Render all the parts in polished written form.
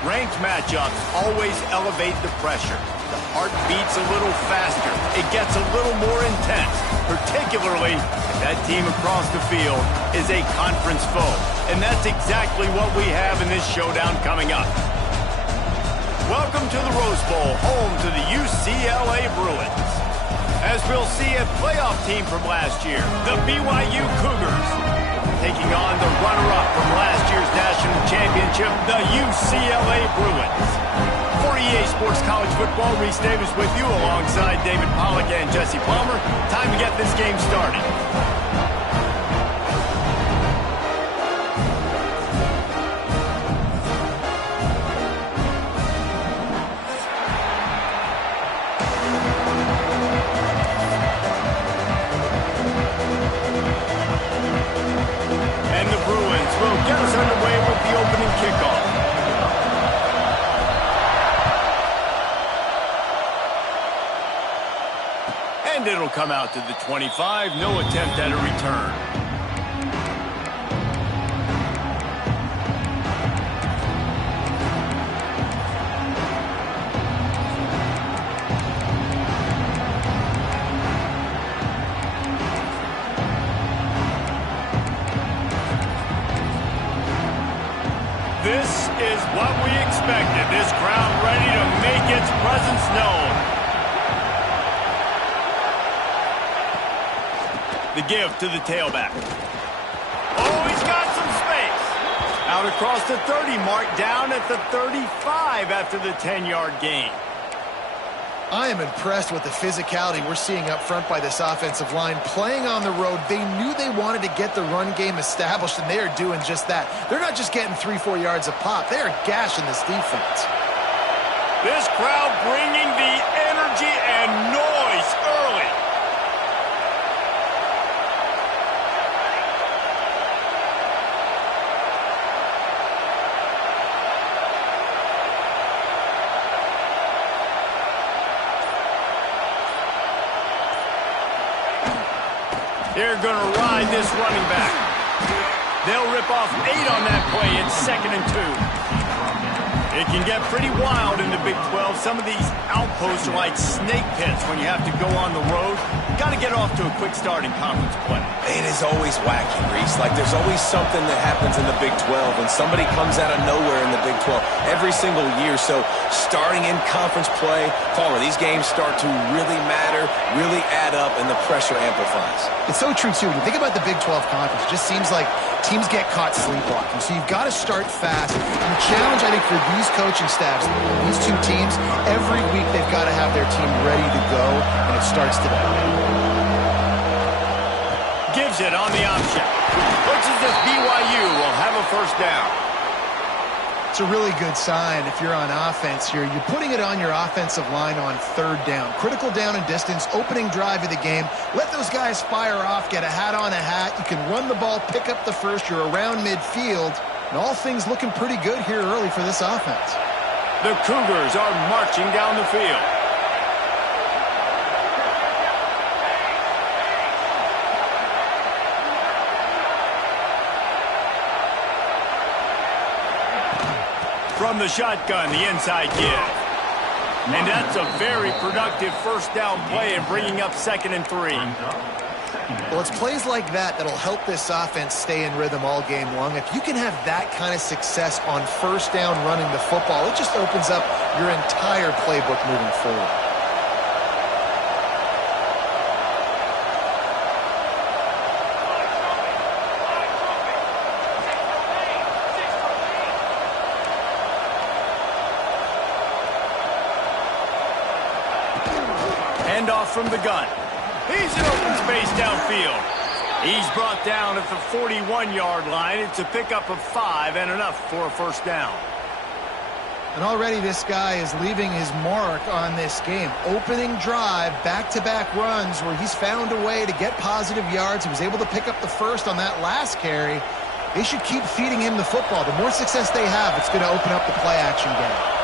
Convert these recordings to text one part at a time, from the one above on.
Ranked matchups always elevate the pressure. The heart beats a little faster. It gets a little more intense, particularly if that team across the field is a conference foe. And that's exactly what we have in this showdown coming up. Welcome to the Rose Bowl, home to the UCLA Bruins. As we'll see a playoff team from last year, the BYU Cougars, taking on the runner-up from last year's national championship, the UCLA Bruins. For EA Sports College Football, Reese Davis with you alongside David Pollack and Jesse Palmer. Time to get this game started. Get us underway with the opening kickoff. And it'll come out to the 25. No attempt at a return. This is what we expected. This crowd ready to make its presence known. The give to the tailback. Oh, he's got some space. Out across the 30, mark down at the 35 after the 10-yard gain. I am impressed with the physicality we're seeing up front by this offensive line. Playing on the road, they knew they wanted to get the run game established, and they are doing just that. They're not just getting 3-4 yards a pop. They are gashing this defense. This crowd bringing the energy and noise early. They're going to ride this running back. They'll rip off 8 on that play. It's 2nd and 2. It can get pretty wild in the Big 12. Some of these outposts are like snake pits when you have to go on the road. Got to get off to a quick start in conference play. It is always wacky, Reese. Like, there's always something that happens in the Big 12, and somebody comes out of nowhere in the Big 12 every single year. So starting in conference play, Palmer, these games start to really matter, really add up, and the pressure amplifies. It's so true, too. When you think about the Big 12 conference, it just seems like teams get caught sleepwalking. So you've got to start fast. And the challenge, I think, for these coaching staffs, these two teams, every week they've got to have their team ready to go, and it starts today. Gives it on the option. Looks as if BYU will have a first down. It's a really good sign if you're on offense here. You're putting it on your offensive line on 3rd down. Critical down and distance, opening drive of the game. Let those guys fire off, get a hat on a hat. You can run the ball, pick up the first. You're around midfield. And all things looking pretty good here early for this offense. The Cougars are marching down the field. From the shotgun, the inside give. And that's a very productive first down play and bringing up 2nd and 3. Well, it's plays like that that'll help this offense stay in rhythm all game long. If you can have that kind of success on first down running the football, it just opens up your entire playbook moving forward. Handoff from the gun. He's in open space downfield. He's brought down at the 41-yard line. It's a pickup of 5 and enough for a first down. And already this guy is leaving his mark on this game. Opening drive, back-to-back runs where he's found a way to get positive yards. He was able to pick up the first on that last carry. They should keep feeding him the football. The more success they have, it's going to open up the play-action game.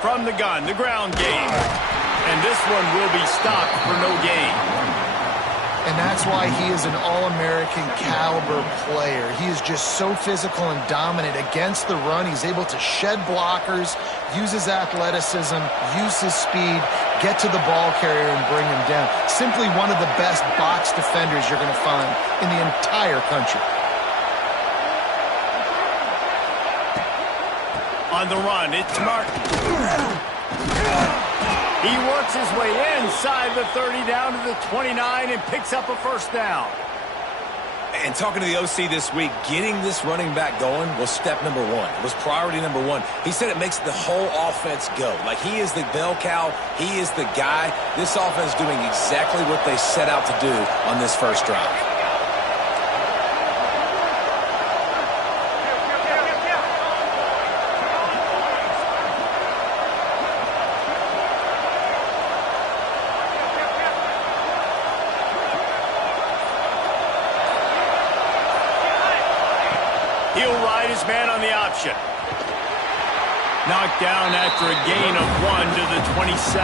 From the gun, the ground game. And this one will be stopped for no gain. And that's why he is an All-American caliber player. He is just so physical and dominant against the run. He's able to shed blockers, use his athleticism, use his speed, get to the ball carrier and bring him down. Simply one of the best box defenders you're going to find in the entire country. On the run, it's Martin. He works his way inside the 30 down to the 29 and picks up a first down. And talking to the OC this week, getting this running back going was step number one. It was priority number one. He said it makes the whole offense go. Like, he is the bell cow. He is the guy. This offense is doing exactly what they set out to do on this first drive. He'll ride his man on the option. Knocked down after a gain of 1 to the 27.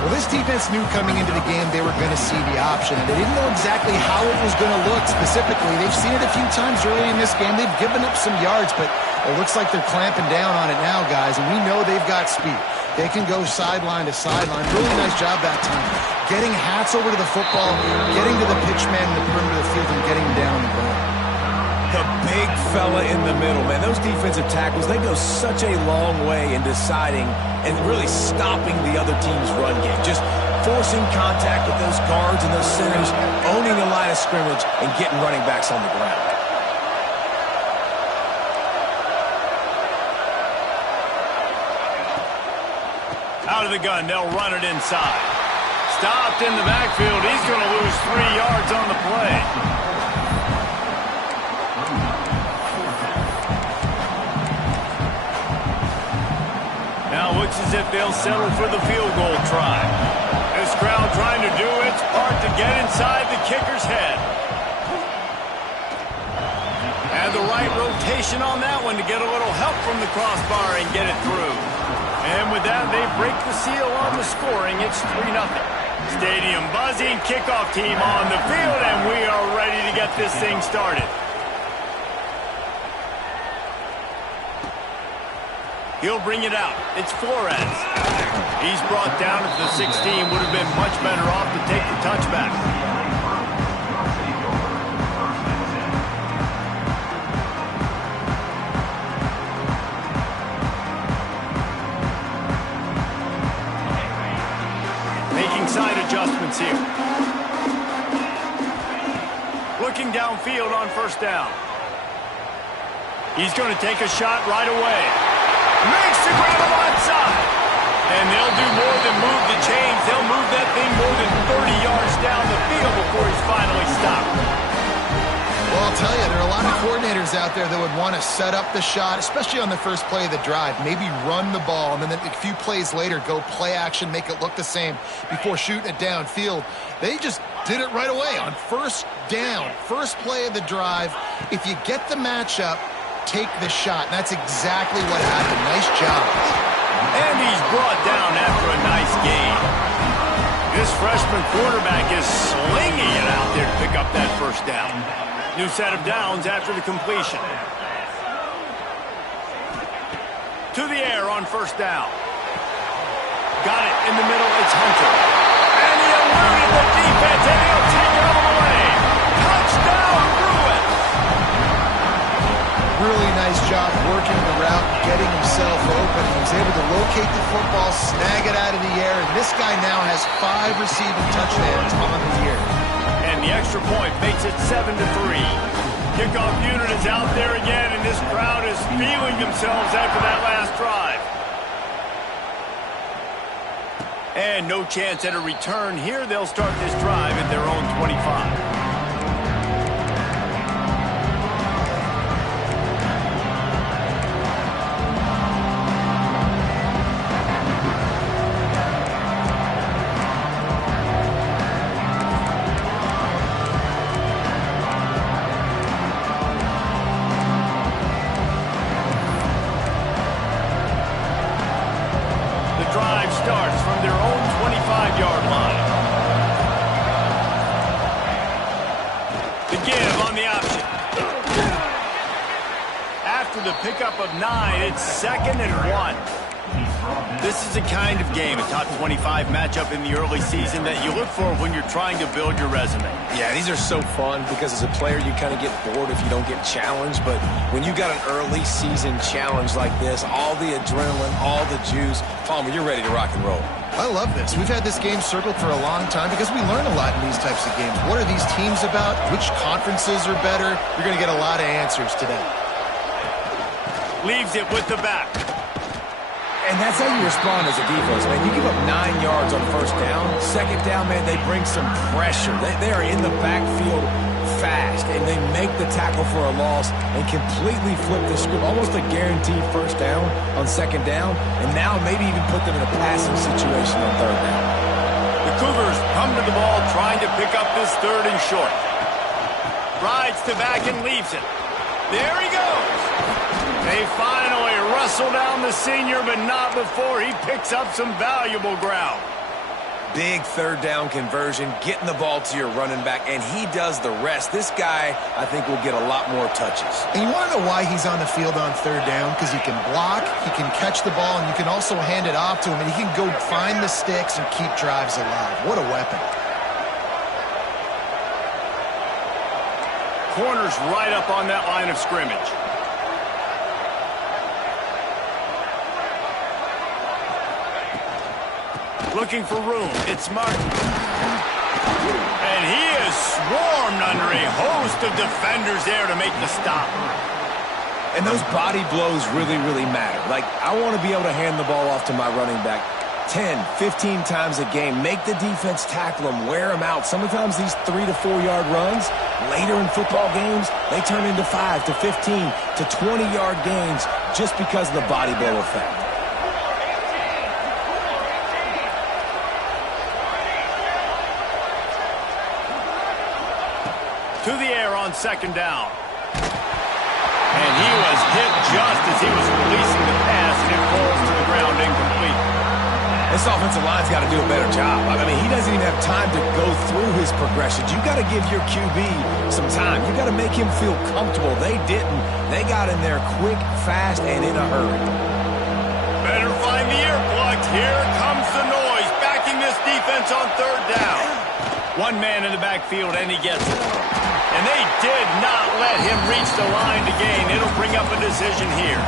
Well, this defense knew coming into the game they were going to see the option, and they didn't know exactly how it was going to look specifically. They've seen it a few times early in this game. They've given up some yards, but it looks like they're clamping down on it now, guys, and we know they've got speed. They can go sideline to sideline. Really nice job that time. Getting hats over to the football, getting to the pitch man in the perimeter of the field, and getting him down the ground. The big fella in the middle, man. Those defensive tackles, they go such a long way in deciding and really stopping the other team's run game. Just forcing contact with those guards and those centers, owning the line of scrimmage, and getting running backs on the ground. Out of the gun, they'll run it inside. Stopped in the backfield. He's going to lose 3 yards on the play. Now looks as if they'll settle for the field goal try. This crowd trying to do its part to get inside the kicker's head. And the right rotation on that one to get a little help from the crossbar and get it through. And with that, they break the seal on the scoring. It's 3-0. Stadium buzzing, kickoff team on the field, and we are ready to get this thing started. He'll bring it out. It's Flores. He's brought down at the 16. Would have been much better off to take the touchback. Making side adjustments here. Looking downfield on first down. He's going to take a shot right away. Makes the grab him onside. And they'll do more than move the chains. They'll move that thing more than 30 yards down the field before he's finally stopped. Well, I'll tell you, there are a lot of coordinators out there that would want to set up the shot, especially on the first play of the drive. Maybe run the ball, and then a few plays later, go play action, make it look the same before shooting it downfield. They just did it right away on first down, first play of the drive. If you get the matchup, take the shot. And that's exactly what happened. Nice job. And he's brought down after a nice gain. This freshman quarterback is slinging it out there to pick up that first down. New set of downs after the completion. To the air on first down. Got it in the middle. It's Hunter. And he eluded the defense, and he'll take it all the way. Touchdown, Bruins! Really nice job working the route, getting himself open. He was able to locate the football, snag it out of the air, and this guy now has 5 receiving touchdowns on the year. And the extra point makes it 7-3. Kickoff unit is out there again, and this crowd is feeling themselves after that last drive. And no chance at a return here. They'll start this drive at their own 25. Starts from their own 25-yard line. The give on the option. After the pickup of 9, it's 2nd and 1. This is the kind of game, a top 25 matchup in the early season, that you look for when you're trying to build your resume. Yeah, these are so fun because as a player, you kind of get bored if you don't get challenged. But when you got an early season challenge like this, all the adrenaline, all the juice, Palmer, you're ready to rock and roll. I love this. We've had this game circled for a long time because we learn a lot in these types of games. What are these teams about? Which conferences are better? You're going to get a lot of answers today. Leaves it with the back. And that's how you respond as a defense, man. You give up 9 yards on 1st down. 2nd down, man, they bring some pressure. They are in the backfield fast, and they make the tackle for a loss and completely flip the script. Almost a guaranteed 1st down on 2nd down, and now maybe even put them in a passing situation on 3rd down. The Cougars come to the ball trying to pick up this 3rd and short. Rides to back and leaves it. There he goes. They finally wrestle down the senior, but not before he picks up some valuable ground. Big 3rd down conversion, getting the ball to your running back, and he does the rest. This guy, I think, will get a lot more touches. And you want to know why he's on the field on 3rd down? Because he can block, he can catch the ball, and you can also hand it off to him, and he can go find the sticks and keep drives alive. What a weapon. Corner's right up on that line of scrimmage. Looking for room. It's Martin. And he is swarmed under a host of defenders there to make the stop. And those body blows really, really matter. Like, I want to be able to hand the ball off to my running back 10, 15 times a game. Make the defense tackle them, wear them out. Sometimes these 3 to 4 yard runs, later in football games, they turn into 5 to 15 to 20 yard gains just because of the body blow effect. To the air on 2nd down. And he was hit just as he was releasing the pass, and it falls to the ground incomplete. This offensive line's got to do a better job. I mean, he doesn't even have time to go through his progressions. You got to give your QB some time. You got to make him feel comfortable. They didn't. They got in there quick, fast, and in a hurry. Better find the earplugs. Here comes the noise, backing this defense on 3rd down. One man in the backfield, and he gets it. And they did not let him reach the line to gain. It'll bring up a decision here.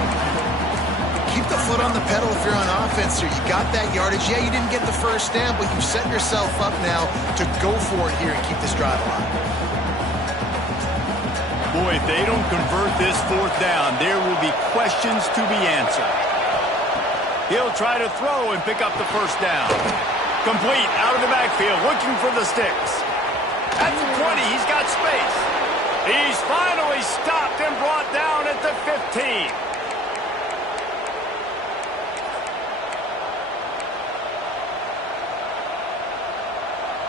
Keep the foot on the pedal if you're on offense here. You got that yardage. Yeah, you didn't get the 1st down, but you set yourself up now to go for it here and keep this drive alive. Boy, if they don't convert this 4th down, there will be questions to be answered. He'll try to throw and pick up the 1st down. Complete out of the backfield, looking for the sticks. At the 20, he's got space. He's finally stopped and brought down at the 15.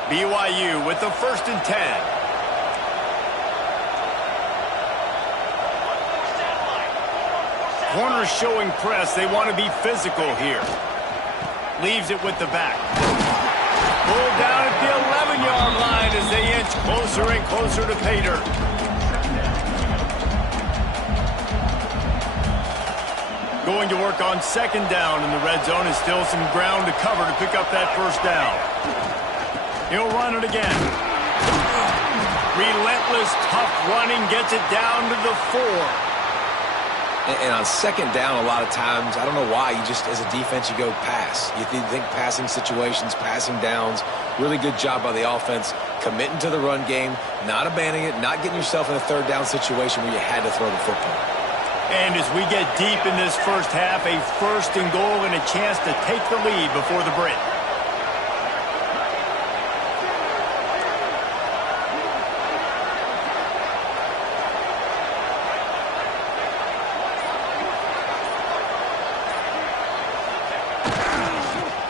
BYU with the 1st and 10. Corners showing press. They want to be physical here. Leaves it with the back. Pulled down at the 11-yard line as they inch closer and closer to pay dirt. Going to work on 2nd down in the red zone. Is still some ground to cover to pick up that 1st down. He'll run it again. Relentless, tough running, gets it down to the 4. And on 2nd down, a lot of times, I don't know why, you just, as a defense, you go pass. You think passing situations, passing downs. Really good job by the offense, committing to the run game, not abandoning it, not getting yourself in a 3rd down situation where you had to throw the football. And as we get deep in this 1st half, a 1st and goal and a chance to take the lead before the break.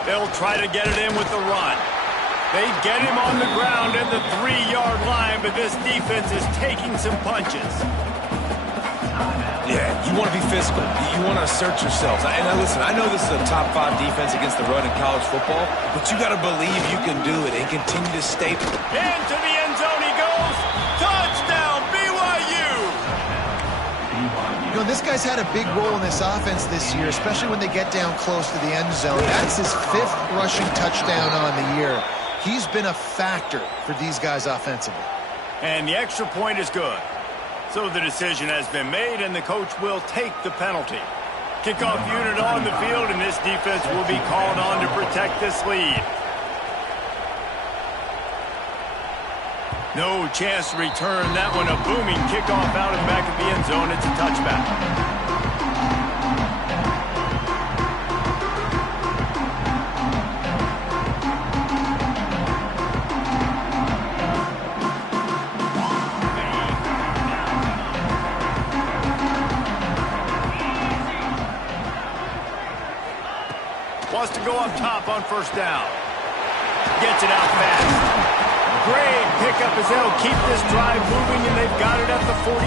They'll try to get it in with the run. They get him on the ground at the 3-yard line, but this defense is taking some punches. Yeah, you want to be physical. You want to assert yourselves. And listen, I know this is a top 5 defense against the run in college football, but you got to believe you can do it and continue to stay. Into the end zone he goes. Touchdown, BYU. You know, this guy's had a big role in this offense this year, especially when they get down close to the end zone. That's his 5th rushing touchdown on the year. He's been a factor for these guys offensively. And the extra point is good. So the decision has been made, and the coach will take the penalty. Kickoff unit on the field, and this defense will be called on to protect this lead. No chance to return that one. A booming kickoff out of the back of the end zone. It's a touchback. Wants to go up top on first down. Gets it out fast. Great pickup as they'll keep this drive moving, and they've got it at the 45.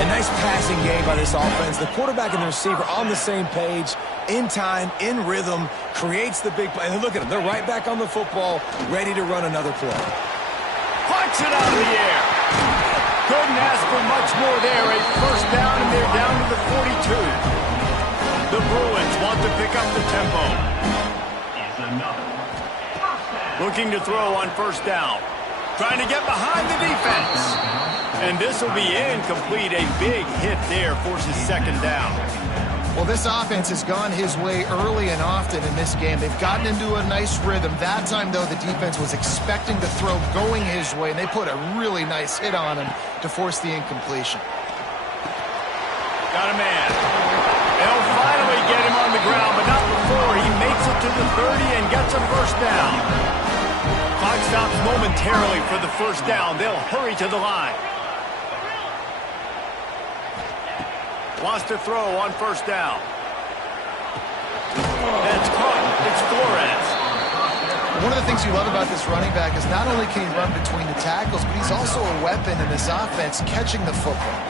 A nice passing game by this offense. The quarterback and the receiver on the same page, in time, in rhythm, creates the big play. And look at them. They're right back on the football, ready to run another play. Puts it out of the air. Couldn't ask for much more there. A first down, and they're down to the 42. The Bruins want to pick up the tempo. Looking to throw on first down. Trying to get behind the defense. And this will be incomplete. A big hit there forces second down. Well, this offense has gone his way early and often in this game. They've gotten into a nice rhythm. That time, though, the defense was expecting the throw going his way, and they put a really nice hit on him to force the incompletion. Got a man. They'll finally get him on the ground, but not before he makes it to the 30 and gets a first down. Clock stops momentarily for the first down. They'll hurry to the line. Wants to throw on first down. That's caught. It's Flores. One of the things you love about this running back is not only can he run between the tackles, but he's also a weapon in this offense, catching the football.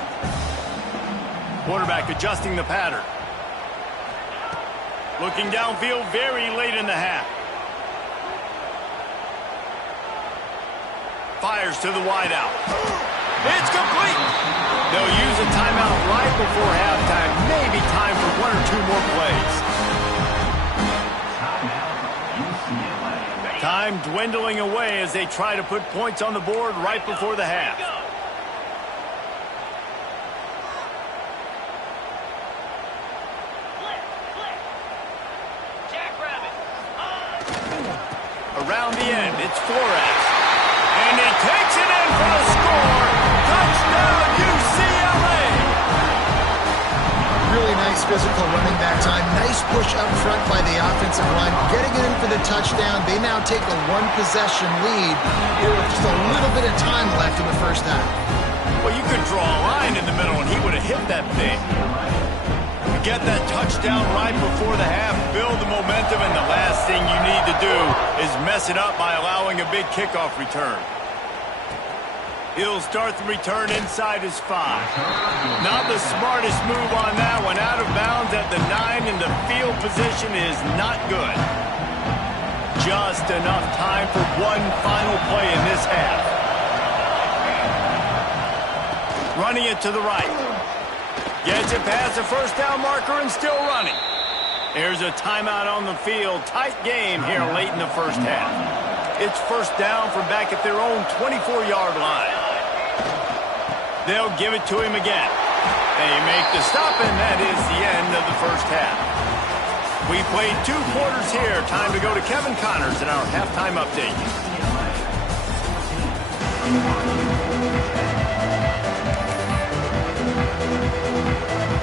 Quarterback adjusting the pattern. Looking downfield very late in the half. Fires to the wideout. It's complete. They'll use a timeout right before halftime. Maybe time for 1 or 2 more plays. Time dwindling away as they try to put points on the board right before the half. Around the end, it's Flores. And he takes it in for a score. Touchdown, UCLA! Really nice physical running back time. Nice push up front by the offensive line. Getting it in for the touchdown. They now take a 1-possession lead with just a little bit of time left in the first half. Well, you could draw a line in the middle, and he would have hit that thing. Get that touchdown right before the half, build the momentum, and the last thing you need to do is mess it up by allowing a big kickoff return. He'll start the return inside his 5. Not the smartest move on that one. Out of bounds at the 9, and the field position is not good. Just enough time for one final play in this half. Running it to the right. Gets it past the first down marker and still running. There's a timeout on the field. Tight game here late in the first half. It's first down from back at their own 24-yard line. They'll give it to him again. They make the stop, and that is the end of the first half. We played 2 quarters here. Time to go to Kevin Connors in our halftime update.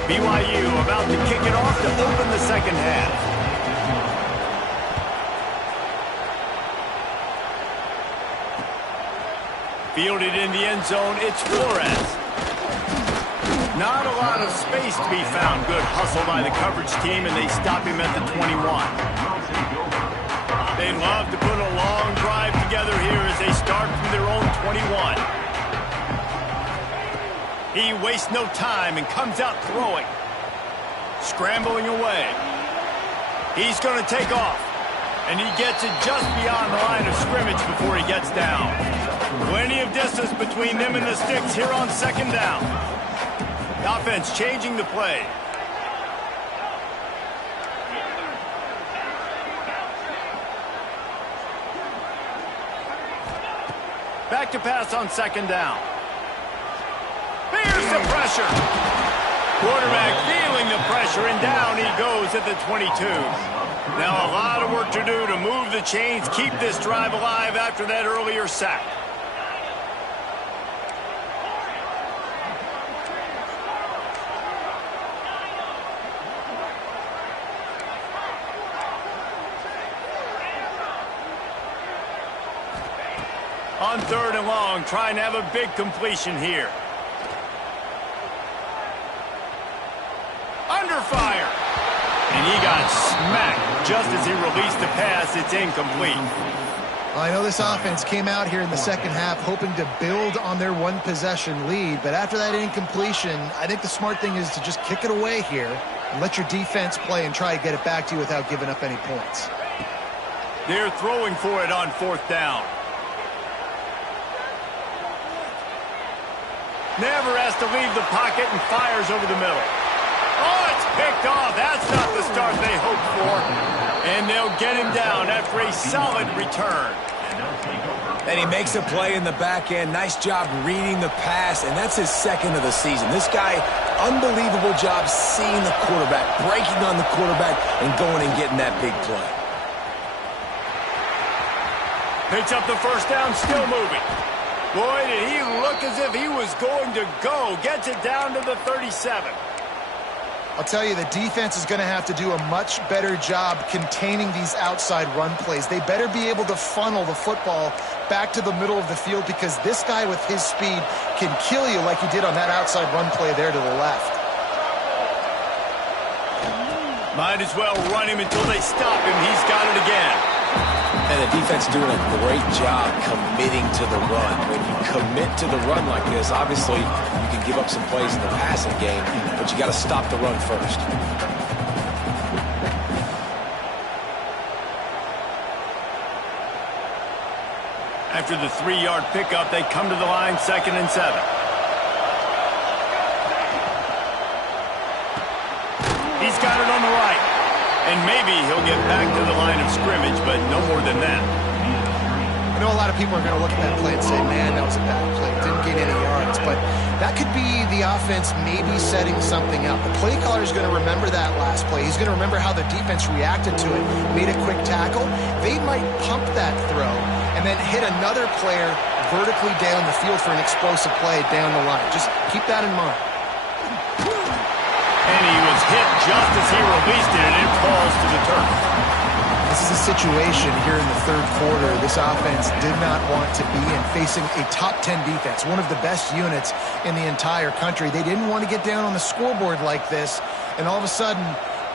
BYU about to kick it off to open the second half. Fielded in the end zone, it's Flores. Not a lot of space to be found. Good hustle by the coverage team, and they stop him at the 21. They love to put a long drive together here as they start from their own 21. He wastes no time and comes out throwing. Scrambling away. He's going to take off. And he gets it just beyond the line of scrimmage before he gets down. Plenty of distance between them and the sticks here on second down. The offense changing the play. Back to pass on second down. Here's the pressure. Quarterback feeling the pressure, and down he goes at the 22. Now a lot of work to do to move the chains, keep this drive alive after that earlier sack. On third and long, trying to have a big completion here. Under fire. And he got smacked just as he released the pass. It's incomplete. Well, I know this offense came out here in the second half hoping to build on their one-possession lead, but after that incompletion, I think the smart thing is to just kick it away here and let your defense play and try to get it back to you without giving up any points. They're throwing for it on fourth down. Never has to leave the pocket and fires over the middle. Oh, it's picked off. That's not the start they hoped for. And they'll get him down after a solid return. And he makes a play in the back end. Nice job reading the pass, and that's his second of the season. This guy, unbelievable job seeing the quarterback, breaking on the quarterback, and going and getting that big play. Picks up the first down, still moving. Boy, did he look as if he was going to go. Gets it down to the 37. I'll tell you, the defense is going to have to do a much better job containing these outside run plays. They better be able to funnel the football back to the middle of the field, because this guy with his speed can kill you like he did on that outside run play there to the left. Might as well run him until they stop him. He's got it again. And the defense doing a great job committing to the run. When you commit to the run like this, obviously you can give up some plays in the passing game, but you got to stop the run first. After the 3-yard pickup, they come to the line, 2nd and 7. He's got it on the right. And maybe he'll get back to the line of scrimmage, but no more than that. I know a lot of people are going to look at that play and say, man, that was a bad play. Didn't gain any yards. But that could be the offense maybe setting something up. The play caller is going to remember that last play. He's going to remember how the defense reacted to it, made a quick tackle. They might pump that throw and then hit another player vertically down the field for an explosive play down the line. Just keep that in mind. And he was hit just as he released it, and it falls to the turf. This is a situation here in the third quarter this offense did not want to be in, facing a top 10 defense, one of the best units in the entire country. They didn't want to get down on the scoreboard like this and all of a sudden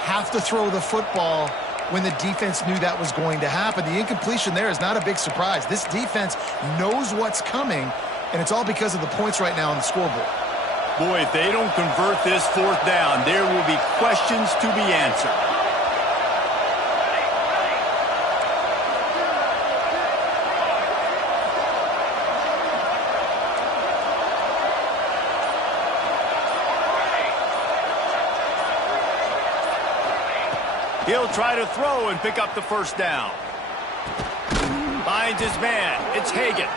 have to throw the football when the defense knew that was going to happen. The incompletion there is not a big surprise. This defense knows what's coming, and it's all because of the points right now on the scoreboard. Boy, if they don't convert this fourth down, there will be questions to be answered. He'll try to throw and pick up the first down. Finds his man. It's Hagan.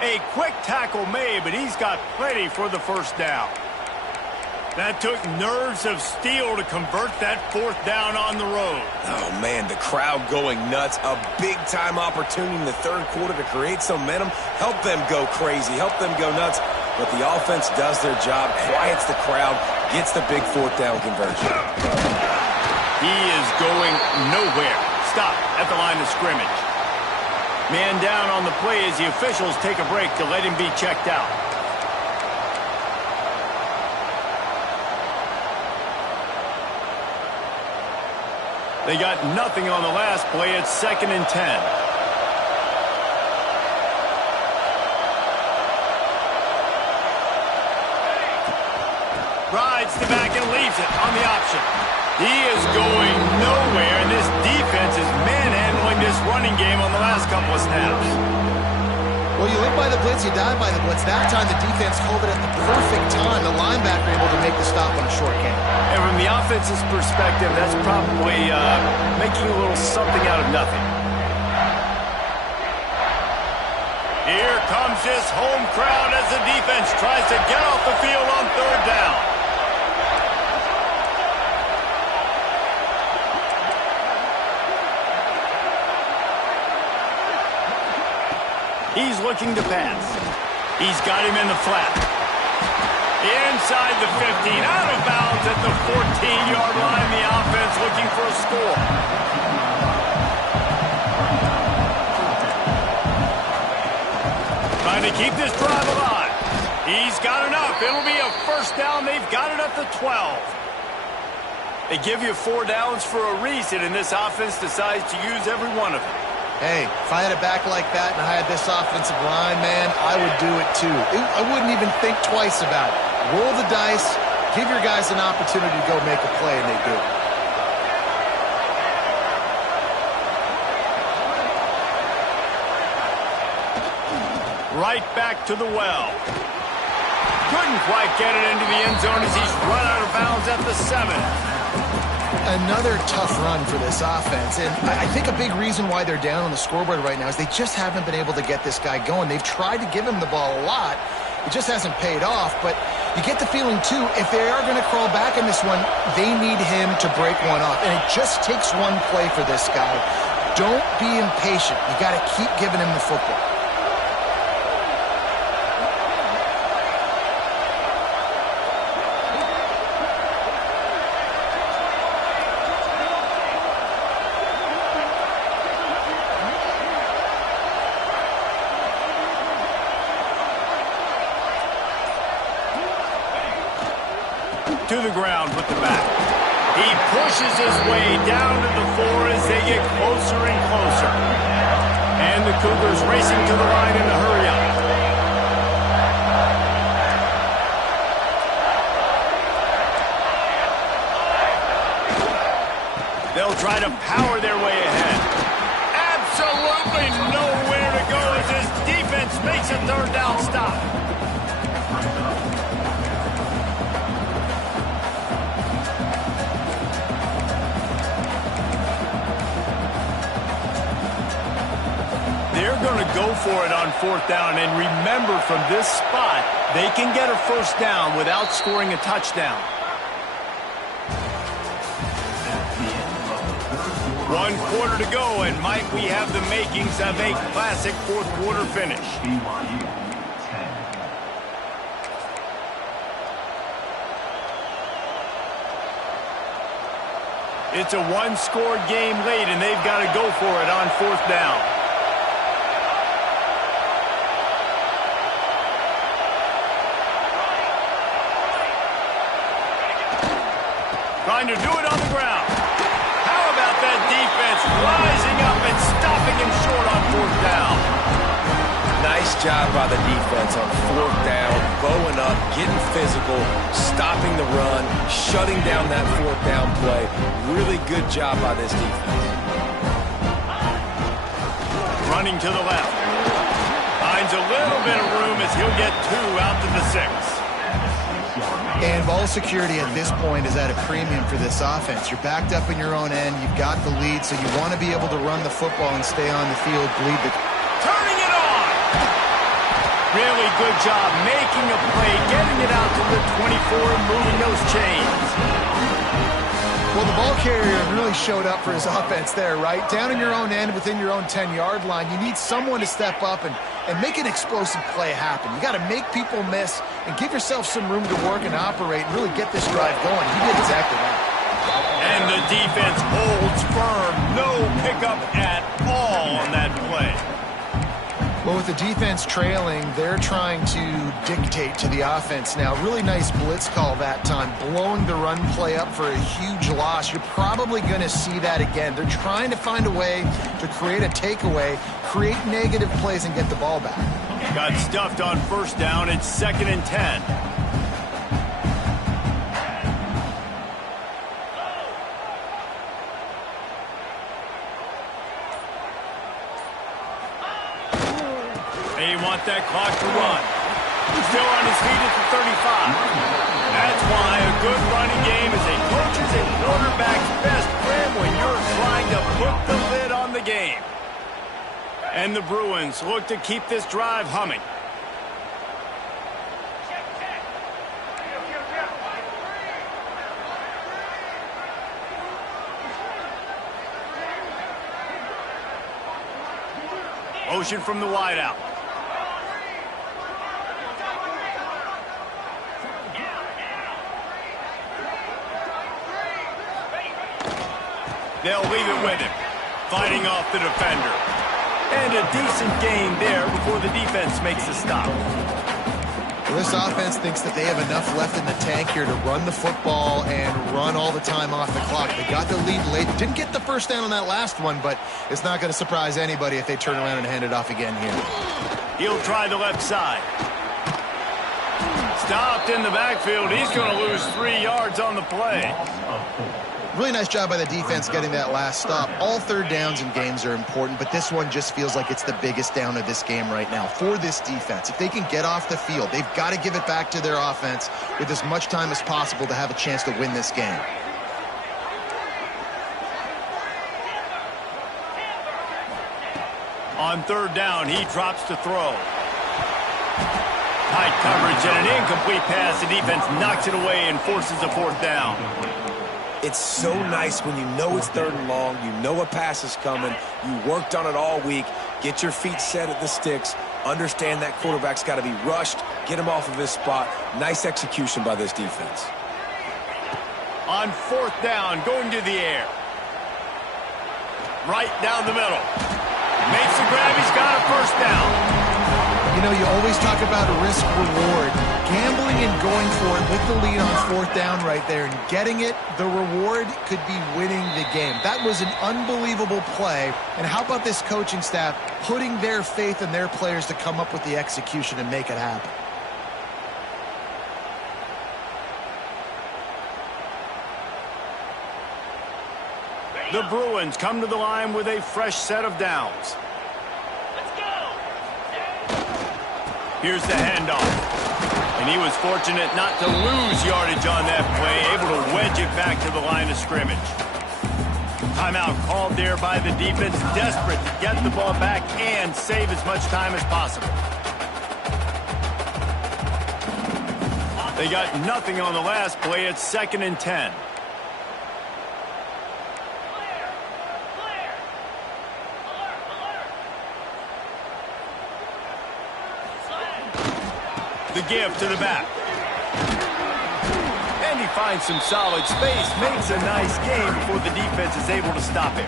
A quick tackle made, but he's got plenty for the first down. That took nerves of steel to convert that fourth down on the road. Oh, man, the crowd going nuts. A big-time opportunity in the third quarter to create some momentum, help them go crazy, help them go nuts. But the offense does their job, quiets the crowd, gets the big fourth down conversion. He is going nowhere. Stop at the line of scrimmage. Man down on the play as the officials take a break to let him be checked out. They got nothing on the last play. It's 2nd and 10. receives it on the option. He is going nowhere, and this defense is manhandling this running game on the last couple of snaps. Well, you live by the blitz, you die by the blitz. That time the defense called it at the perfect time. The linebacker able to make the stop on a short game. And from the offense's perspective, that's probably making a little something out of nothing. Here comes this home crowd as the defense tries to get off the field on third down. He's looking to pass. He's got him in the flat. Inside the 15, out of bounds at the 14-yard line. The offense looking for a score. Trying to keep this drive alive. He's got enough. It'll be a first down. They've got it at the 12. They give you 4 downs for a reason, and this offense decides to use every one of them. Hey, if I had it back like that and I had this offensive line, man, I would do it too. I wouldn't even think twice about it. Roll the dice, give your guys an opportunity to go make a play, and they do. Right back to the well. Couldn't quite get it into the end zone as he's run out of bounds at the 7. Another tough run for this offense, and I think a big reason why they're down on the scoreboard right now is they just haven't been able to get this guy going. They've tried to give him the ball a lot. It just hasn't paid off, but you get the feeling, too, if they are going to crawl back in this one, they need him to break one off, and it just takes one play for this guy. Don't be impatient. You got to keep giving him the football. To the ground with the back. He pushes his way down to the 4 as they get closer and closer. And the Cougars racing to the line in a hurry up. They'll try to power their way ahead. Absolutely nowhere to go as this defense makes a third down stop. They're going to go for it on fourth down, and remember, from this spot, they can get a first down without scoring a touchdown. 1 quarter to go, and might we have the makings of a classic fourth quarter finish. It's a one-score game late, and they've got to go for it on fourth down. Trying to do it on the ground. How about that defense rising up and stopping him short on fourth down? Nice job by the defense on fourth down, bowing up, getting physical, stopping the run, shutting down that fourth down play. Really good job by this defense. Running to the left. Finds a little bit of room as he'll get 2 out to the 6. And ball security at this point is at a premium for this offense. You're backed up in your own end. You've got the lead, so you want to be able to run the football and stay on the field, bleed the... Turning it on! Really good job making a play, getting it out to the 24 and moving those chains. Well, the ball carrier really showed up for his offense there, right? Down in your own end, within your own 10-yard line, you need someone to step up and make an explosive play happen. You got to make people miss and give yourself some room to work and operate and really get this drive going. He did exactly that. And the defense holds firm. No pickup at all on that play. Well, with the defense trailing, they're trying to dictate to the offense now. Really nice blitz call that time, blowing the run play up for a huge loss. You're probably going to see that again. They're trying to find a way to create a takeaway, create negative plays, and get the ball back. Got stuffed on first down. It's 2nd and 10. want that clock to run. He's still on his feet at the 35. That's why a good running game is a coach's and quarterback's best friend when you're trying to put the lid on the game. And the Bruins look to keep this drive humming. Motion from the wideout. They'll leave it with him, fighting off the defender. And a decent gain there before the defense makes a stop. Well, this offense thinks that they have enough left in the tank here to run the football and run all the time off the clock. They got the lead late. Didn't get the first down on that last one, but it's not going to surprise anybody if they turn around and hand it off again here. He'll try the left side. Stopped in the backfield. He's going to lose 3 yards on the play. Really nice job by the defense getting that last stop. All third downs in games are important, but this one just feels like it's the biggest down of this game right now for this defense. If they can get off the field, they've got to give it back to their offense with as much time as possible to have a chance to win this game. On third down, he drops to throw. Tight coverage and an incomplete pass. The defense knocks it away and forces a fourth down. It's so nice when you know it's third and long, you know a pass is coming, you worked on it all week, get your feet set at the sticks, understand that quarterback's got to be rushed, get him off of his spot. Nice execution by this defense. On fourth down, going to the air. Right down the middle. Makes the grab, he's got a first down. You know, you always talk about a risk-reward. Gambling and going for it with the lead on fourth down right there and getting it, the reward could be winning the game. That was an unbelievable play. And how about this coaching staff putting their faith in their players to come up with the execution and make it happen? The Bruins come to the line with a fresh set of downs. Here's the handoff. And he was fortunate not to lose yardage on that play, able to wedge it back to the line of scrimmage. Timeout called there by the defense, desperate to get the ball back and save as much time as possible. They got nothing on the last play. It's 2nd and 10. The give to the back. And he finds some solid space, makes a nice game before the defense is able to stop him.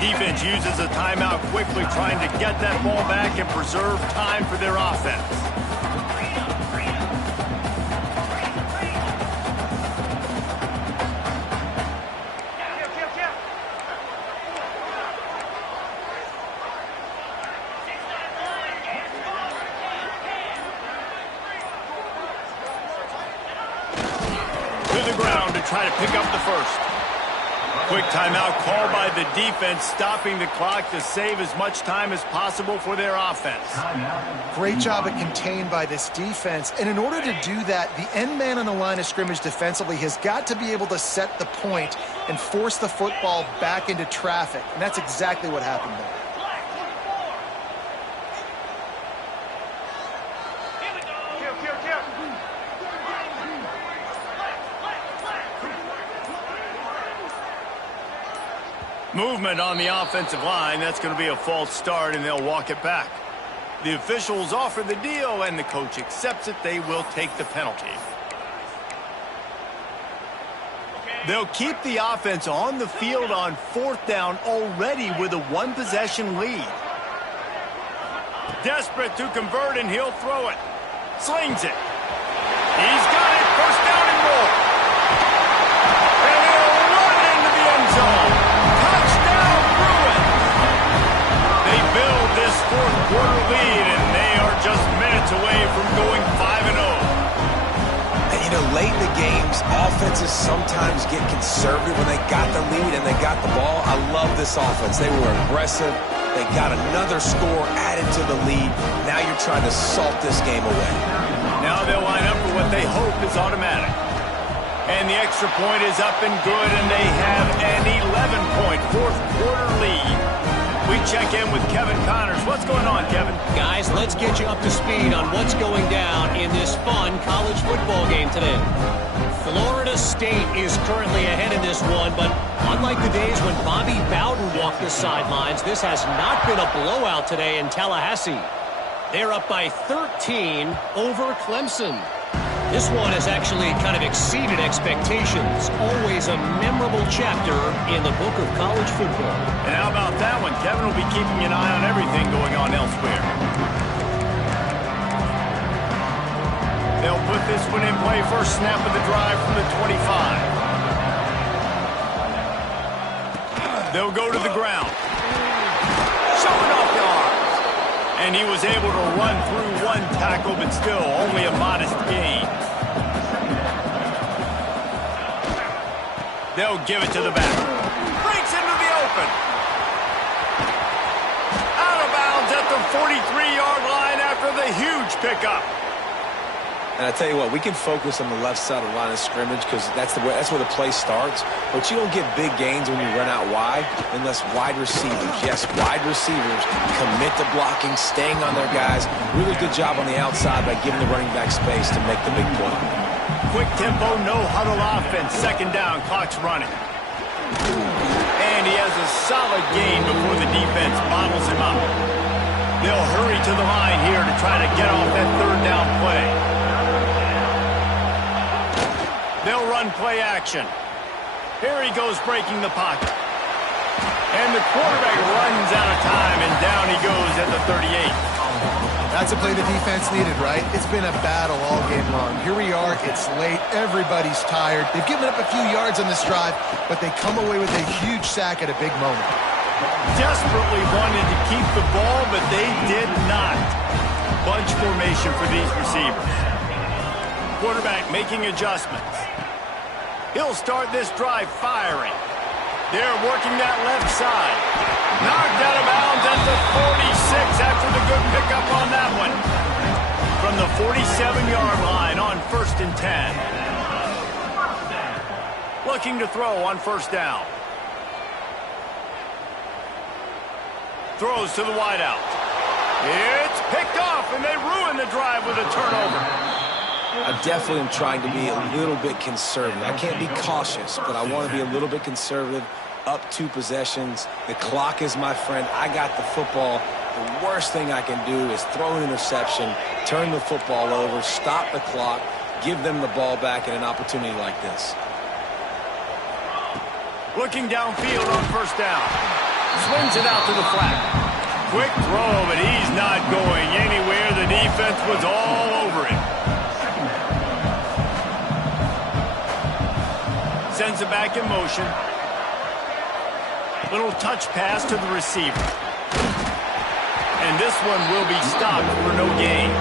Defense uses a timeout quickly, trying to get that ball back and preserve time for their offense. Try to pick up the first. Quick timeout called by the defense, stopping the clock to save as much time as possible for their offense. Great job at contained by this defense. And in order to do that, the end man on the line of scrimmage defensively has got to be able to set the point and force the football back into traffic. And that's exactly what happened there. Movement on the offensive line. That's going to be a false start, and they'll walk it back. The officials offer the deal, and the coach accepts it. They will take the penalty. They'll keep the offense on the field on fourth down already with a one-possession lead. Desperate to convert, and he'll throw it. Slings it. He's got it. First down and more. And he'll run into the end zone. Touchdown, Bruins. They build this fourth quarter lead, and they are just minutes away from going 5-0. And, you know, late in the games, offenses sometimes get conservative when they got the lead and they got the ball. I love this offense. They were aggressive. They got another score added to the lead. Now you're trying to salt this game away. Now they'll line up for what they hope is automatic. And the extra point is up and good, and they have an 11-point fourth-quarter lead. We check in with Kevin Connors. What's going on, Kevin? Guys, let's get you up to speed on what's going down in this fun college football game today. Florida State is currently ahead in this one, but unlike the days when Bobby Bowden walked the sidelines, this has not been a blowout today in Tallahassee. They're up by 13 over Clemson. This one has actually kind of exceeded expectations. Always a memorable chapter in the book of college football. And how about that one? Kevin will be keeping an eye on everything going on elsewhere. They'll put this one in play. First snap of the drive from the 25. They'll go to the ground. Showing off the arms. And he was able to run through one tackle, but still only a modest gain. They'll give it to the back. Breaks into the open. Out of bounds at the 43-yard line after the huge pickup. And I tell you what, we can focus on the left side of the line of scrimmage because that's where the play starts. But you don't get big gains when you run out wide unless wide receivers, yes, wide receivers, commit to blocking, staying on their guys. Really good job on the outside by giving the running back space to make the big play. Quick tempo, no huddle offense. Second down, clock's running. And he has a solid gain before the defense bottles him up. They'll hurry to the line here to try to get off that third down play. They'll run play action. Here he goes breaking the pocket. And the quarterback runs out of time, and down he goes at the 38. That's a play the defense needed, right? It's been a battle all game long. Here we are. It's late. Everybody's tired. They've given up a few yards on this drive, but they come away with a huge sack at a big moment. Desperately wanted to keep the ball, but they did not. Bunch formation for these receivers. Quarterback making adjustments. He'll start this drive firing. They're working that left side. Knocked out of bounds at the 46 after the good pickup on that one. From the 47-yard line on 1st and 10. Looking to throw on first down. Throws to the wideout. It's picked off, and they ruin the drive with a turnover. I definitely am trying to be a little bit conservative. I can't be cautious, but I want to be a little bit conservative. Up 2 possessions. The clock is my friend. I got the football. The worst thing I can do is throw an interception, turn the football over, stop the clock, give them the ball back in an opportunity like this. Looking downfield on first down. Swings it out to the flat. Quick throw, but he's not going anywhere. The defense was all over him. Sends it back in motion. Little touch pass to the receiver. And this one will be stopped for no gain.